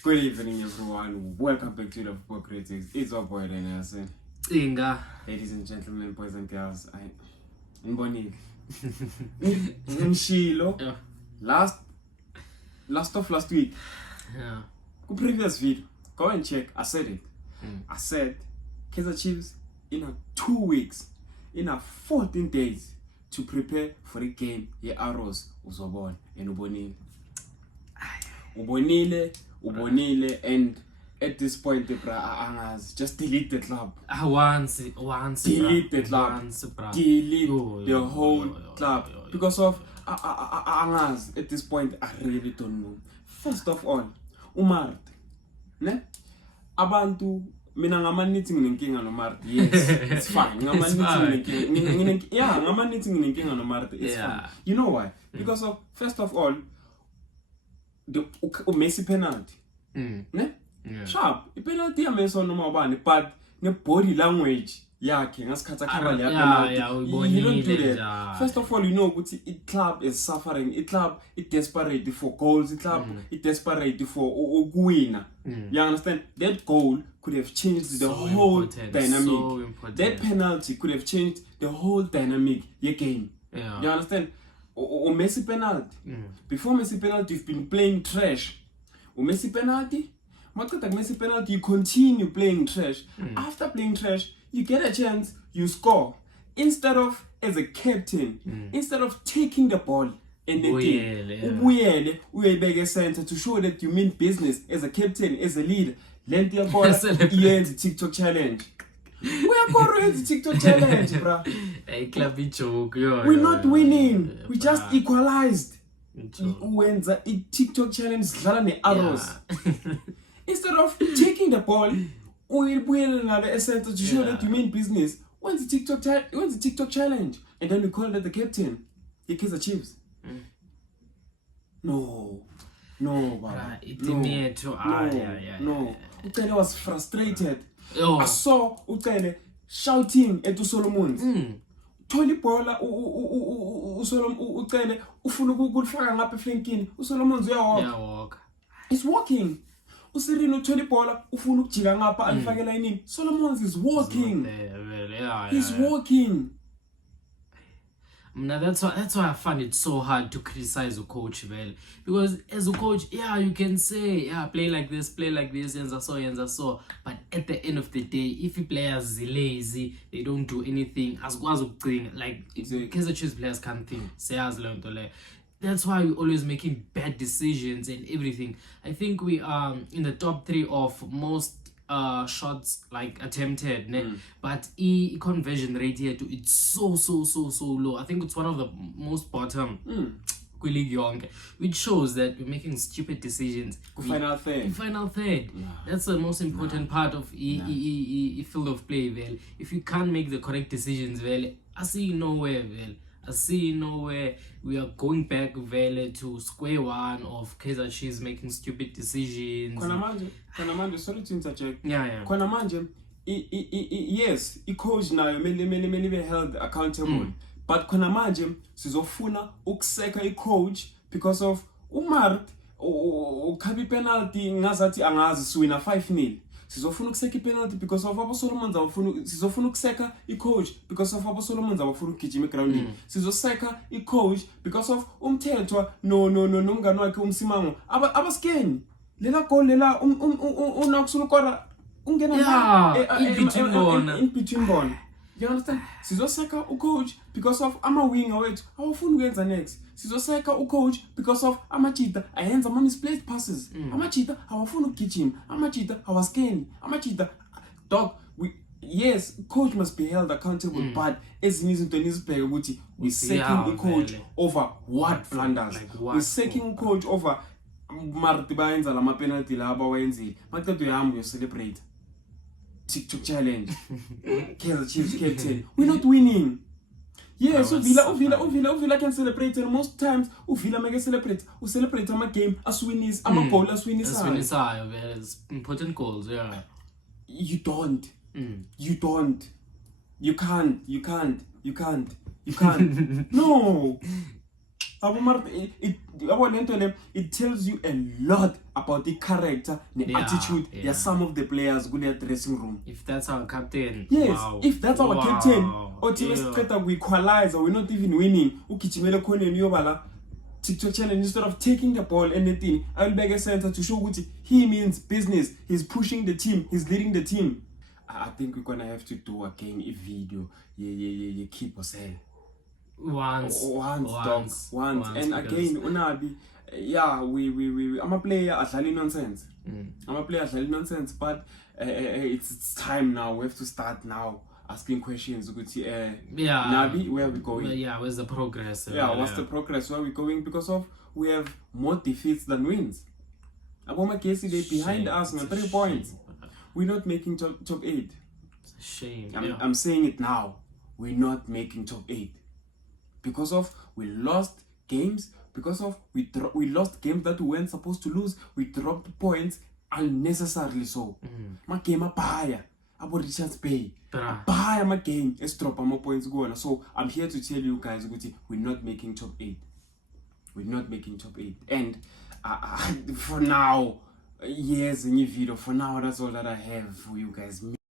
Good evening, everyone. Welcome back to the Football Critics. It's our boy, Danielson. Inga. Ladies and gentlemen, boys and girls, Mbonile. Mshilo. Yeah. Last week. Yeah. Previous video. Go and check. I said it. I said Kaizer Chiefs in 2 weeks, in 14 days to prepare for the game. Ye Arrows uzobona and Ubonile, and at this point, Angas just delete the club. Once. Delete the club. Delete the whole club. Because of Angas, at this point, I really don't know. First of all, Umart. Ne? Abantu, mina ngamanitsi nginenkinga noMart. Yes, it's fine. Ngamanitsi nginenkinga noMart. It's fine. You know why? Because of, first of all, the Messi penalty. Ne? Yeah. Sharp. The penalty ya Messi noma ubani, but the body language yakhe ngasikhatha cover ya penalty. You don't do that. First of all, you know ukuthi the club is suffering. The club is desperate for goals. The club is desperate for winner. You understand? That goal could have changed the whole dynamic. That penalty could have changed the whole dynamic your game. Yeah. You understand? O Messi penalty. Before Messi penalty, you've been playing trash. O Messi penalty, Messi penalty, you continue playing trash. After playing trash, you get a chance, you score. Instead of, as a captain, instead of taking the ball and the game, we center to show that you mean business as a captain, as a leader. Let your ball end the TikTok challenge. We are going to TikTok challenge, bro. A clubby joke. We're not winning. We just equalized. When the TikTok challenge is arrows. Instead of taking the ball, we will another center to show that you mean business. When's the TikTok challenge? And then we call it the captain. The Kaizer Chiefs. No, Baba. No. Utele was frustrated. I saw Utele shouting at Solomons. Tony Paula Utele ufuna ukufaka ngapha flankini. Solomons uyawalk. He's walking. Usirino Tony Paula ufuna ukujika ngapha alifakela inini. Solomons is walking. He's walking. Now that's why I find it so hard to criticize a coach, well, because as a coach, you can say, play like this, and so. But at the end of the day, if your players are lazy, they don't do anything, as thing, like Kaizer Chiefs players can't think. That's why we're always making bad decisions and everything. I think we are in the top 3 of most shots like attempted, but conversion rate here too, it's so low. I think it's one of the most bottom league young, which shows that we're making stupid decisions. Final third. That's the most important part of field of play. Well, if you can't make the correct decisions, well, I see nowhere. We are going back to square one of Kaizer Chiefs making stupid decisions. Konamanje, sorry to interject. Yeah. Konamanje, yes, coach now may be held accountable. But Konamanje, sizofuna ukuseka coach because of Umart ukhabi penalty ngazathi angazi swina 5-0. Sizofuna ukuseka penalty because of Abo Solomons sizofuna ukuseka coach because of Abo Solomons abafuna ukugijima egroundini. Sizoseka coach because of umthethwa no mngani wakhe umsimango abaskeni. Lela goal lela unakusulukora ungena in between bona. You understand? Sizoseka coach because of winger wethu awufuna ukwenza next. Sizoseka coach because of amachita ayenza misplaced passes. Amachita awafuna ukugijima. Amachita awaskeni. Amachita dog. Yes, coach must be held accountable, but ezinye izinto nizibheke ukuthi we seeking coach over what blunders. We seeking coach over Marti bayenza lama penalty la abawenzile. Makuthi uyahamba uyo celebrate TikTok challenge. Kaizer Chiefs captain. We're not winning. Yes, Uvila can celebrate, and most times Uvila make celebrate. We celebrate our game as winners, our goal as winners. It's important goals, yeah. You don't. You can't. No. Abo Mart, it tells you a lot about the character, the attitude. There are some of the players go their dressing room. If that's our captain, yes, wow. If that's our captain, or Yeah. we equalize, or we're not even winning. Ukijimele khona niyobala TikTok challenge, instead of taking the ball anything, I'll beg a center to show Guti he means business. He's pushing the team. He's leading the team. I think we're gonna have to do again a video. Yeah, keep us saying. Once. And again, Unabi, yeah, we I'm a player adlali nonsense. I'm a player adlali nonsense, but it's time now. We have to start now asking questions. Nabi, where are we going? Yeah, where's the progress? What's the progress? Where are we going? Because of we have more defeats than wins. Aboma KC, they behind us on 3 points. We're not making top 8. It's a shame. I'm saying it now. We're not making top 8. Because of we lost games, because of we lost games that we weren't supposed to lose. We dropped points unnecessarily so. My game apaya about Richards Bay. Apaya my game is drop more points going. So I'm here to tell you guys, we're not making top 8. We're not making top 8. And for now, yes, in your video, for now, that's all that I have for you guys.